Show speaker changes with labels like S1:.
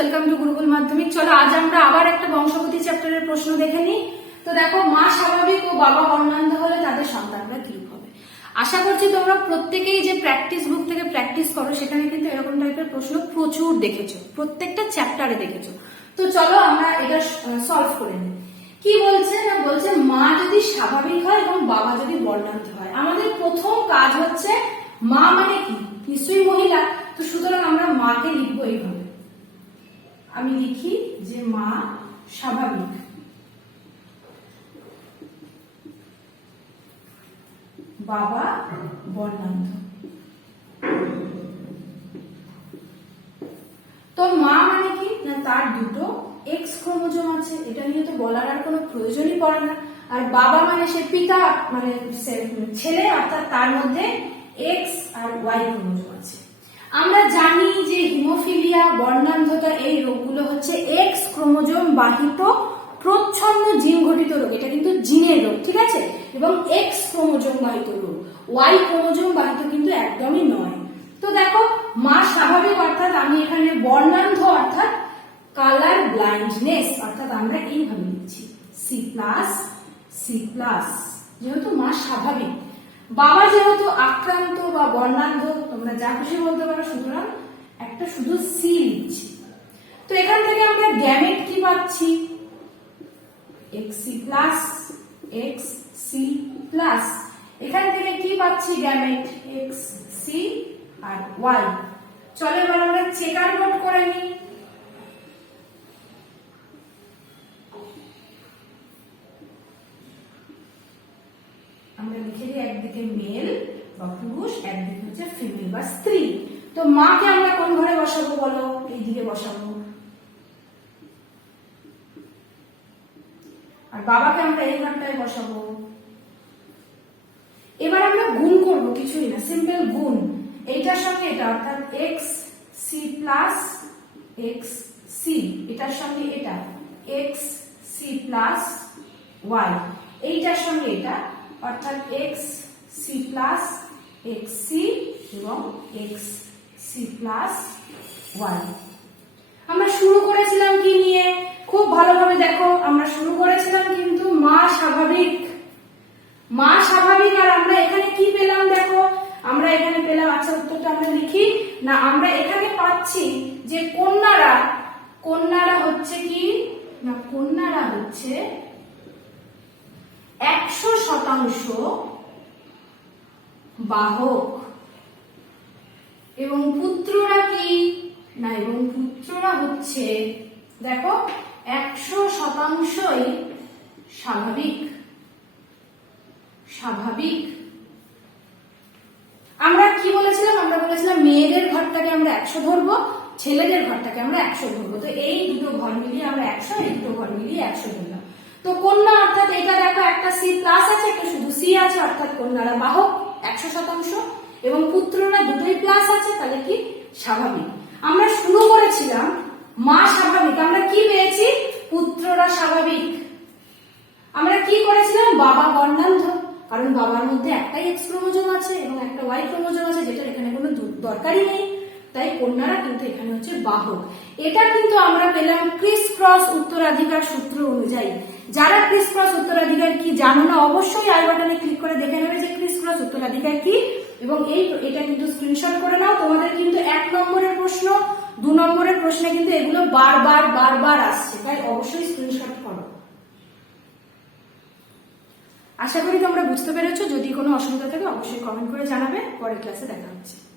S1: Welcome to Gurukul মাধ্যমিক চলো, আজ আমরা আবার একটা বংশগতি চ্যাপ্টারের প্রশ্ন দেখে নিই। তো দেখো, মা স্বাভাবিক ও বাবা বর্ণান্ধ হলে তাদের সন্তানরা কি হবে? আশা করছি তোমরা প্রত্যেকেই যে প্র্যাকটিস বুক থেকে প্র্যাকটিস করো, সেখানে কিন্তু এরকম টাইপের প্রশ্ন প্রচুর দেখেছ। প্রত্যেকটা চ্যাপ্টারে দেখেছ। তো চলো, আমরা এটা সলভ করে নিই। কি বলছে না বলছে, মা যদি স্বাভাবিক হয় এবং বাবা যদি বর্ণান্ধ হয়? আমাদের প্রথম কাজ হচ্ছে মা মানে কি? নিশ্চয়ই মহিলা। তো সুতরাং আমরা মাকে লিখব এইভাবে। আমি লিখি যে মা স্বাভাবিক। বাবা বর্ণান্ধ। তো মা মানে কি? না, তার দুটো এক্স ক্রোমোজোম আছে, এটা নিয়ে তো বলার আর কোনো প্রয়োজনই পড়ে না। আর বাবা মানে সে পিতা মানে ছেলে, অর্থাৎ তার মধ্যে এক্স আর ওয়াই ক্রোমোজোম। আমরা জানি যে হিমোফিলিয়া, বর্ণান্ধতা এই রোগগুলো হচ্ছে এক্স ক্রোমোজোম বাহিত প্রচ্ছন্ন জিন ঘটিত রোগ। এটা কিন্তু জিনের রোগ, ঠিক আছে? এবং এক্স ক্রোমোজোম বাহিত রোগ। ওয়াই ক্রোমোজোম বাহিত কিন্তু একদমই নয়। তো দেখো, মা স্বাভাবিক, অর্থাৎ আমি এখানে বর্ণান্ধ, অর্থাৎ কালার ব্লাইন্ডনেস অর্থাৎ আমরা এইভাবে লিখছি। সি প্লাস সি প্লাস যেহেতু মা স্বাভাবিক বাবা যেহেতু আক্রান্ত বা বর্ণান্ধ, তোমরা যা খুশি বলতে পারো, সুতরাং একটা শুধু সি লিখছি তো এখান থেকে আমরা গ্যামেট কি পাচ্ছি? X plus X C plus এখান থেকে কি পাচ্ছি গ্যামেট এক্স সি আর ওয়াই চলো এবার আমরা চেকার নোট করে নিই আমরা লিখে একদিকে মেল বা পুরুষ, একদিকে হচ্ছে ফিমেল বা স্ত্রী। তো মাকে আমরা কোন ঘরে বসাবো বলো? এইদিকে বসাবো। আর বাবাকে আমরা এই ঘরটায় বসাবো। এবার আমরা গুণ করব, কিছুই না সিম্পল গুণ। এইটার সঙ্গে এটা, অর্থাৎ X C plus X C এটার সঙ্গে এটা এক্স সি প্লাস ওয়াই এইটার সঙ্গে এটা অর্থাৎ X C plus X C এবং এক্স সি প্লাস ওয়াই আমরা শুরু করেছিলাম কি নিয়ে? খুব ভালোভাবে দেখো, আমরা শুরু করেছিলাম কিন্তু মা স্বাভাবিক। মা স্বাভাবিক আর আমরা এখানে কি পেলাম দেখো? আমরা এখানে পেলাম আচ্ছা উত্তরটা আমরা লিখি। না, আমরা এখানে পাচ্ছি যে কন্যারা কন্যারা হচ্ছে কি? না, কন্যারা হচ্ছে শতাংশ বাহক। এবং পুত্ররা কি? না, এবং পুত্ররা হচ্ছে, দেখো, একশো শতাংশই স্বাভাবিক। স্বাভাবিক। আমরা কি বলেছিলাম? আমরা বলেছিলাম মেয়েদের ঘরটাকে আমরা একশো ধরবো, ছেলেদের ঘরটাকে আমরা একশো ধরবো। তো এই দুটো ঘর মিলিয়ে আমরা একশো, এই দুটো ঘর মিলিয়ে একশো ধরলাম। তো কন্যা অর্থাৎ এটা দেখো একটা সি প্লাস আছে, একটা শুধু সি আছে, অর্থাৎ কন্যারা বাহক, একশো শতাংশ। এবং পুত্ররা দুটোই প্লাস আছে, তাহলে কি? স্বাভাবিক। আমরা শুরু করেছিলাম মা স্বাভাবিক। আমরা কি পেয়েছি? পুত্ররা স্বাভাবিক। আমরা কি করেছিলাম? বাবা বর্ণান্ধ কারণ বাবার মধ্যে একটাই এক্স ক্রোমোজোম আছে এবং একটা ওয়াই ক্রোমোজোম আছে যেটা এখানে কোনো দরকারই নেই। তাই কন্যারা কিন্তু এখানে হচ্ছে বাহক। এটা কিন্তু আমরা পেলাম ক্রিস ক্রস উত্তরাধিকার সূত্র অনুযায়ী। যারা ক্রিস ক্রস উত্তরাধিকার কি জানো না, অবশ্যই আই বাটনে ক্লিক করে দেখে নেবে যে ক্রিস ক্রস উত্তরাধিকার কি। এবং এই এটা কিন্তু স্ক্রিনশট করে নাও। তোমাদের কিন্তু এক নম্বরের প্রশ্ন, দু নম্বরের প্রশ্নে কিন্তু এগুলো বারবার বারবার আসছে। তাই অবশ্যই স্ক্রিনশট করো। আশা করি তোমরা বুঝতে পেরেছ। যদি কোনো অসুবিধা থাকে, অবশ্যই কমেন্ট করে জানাবে। পরের ক্লাসে দেখা হচ্ছে।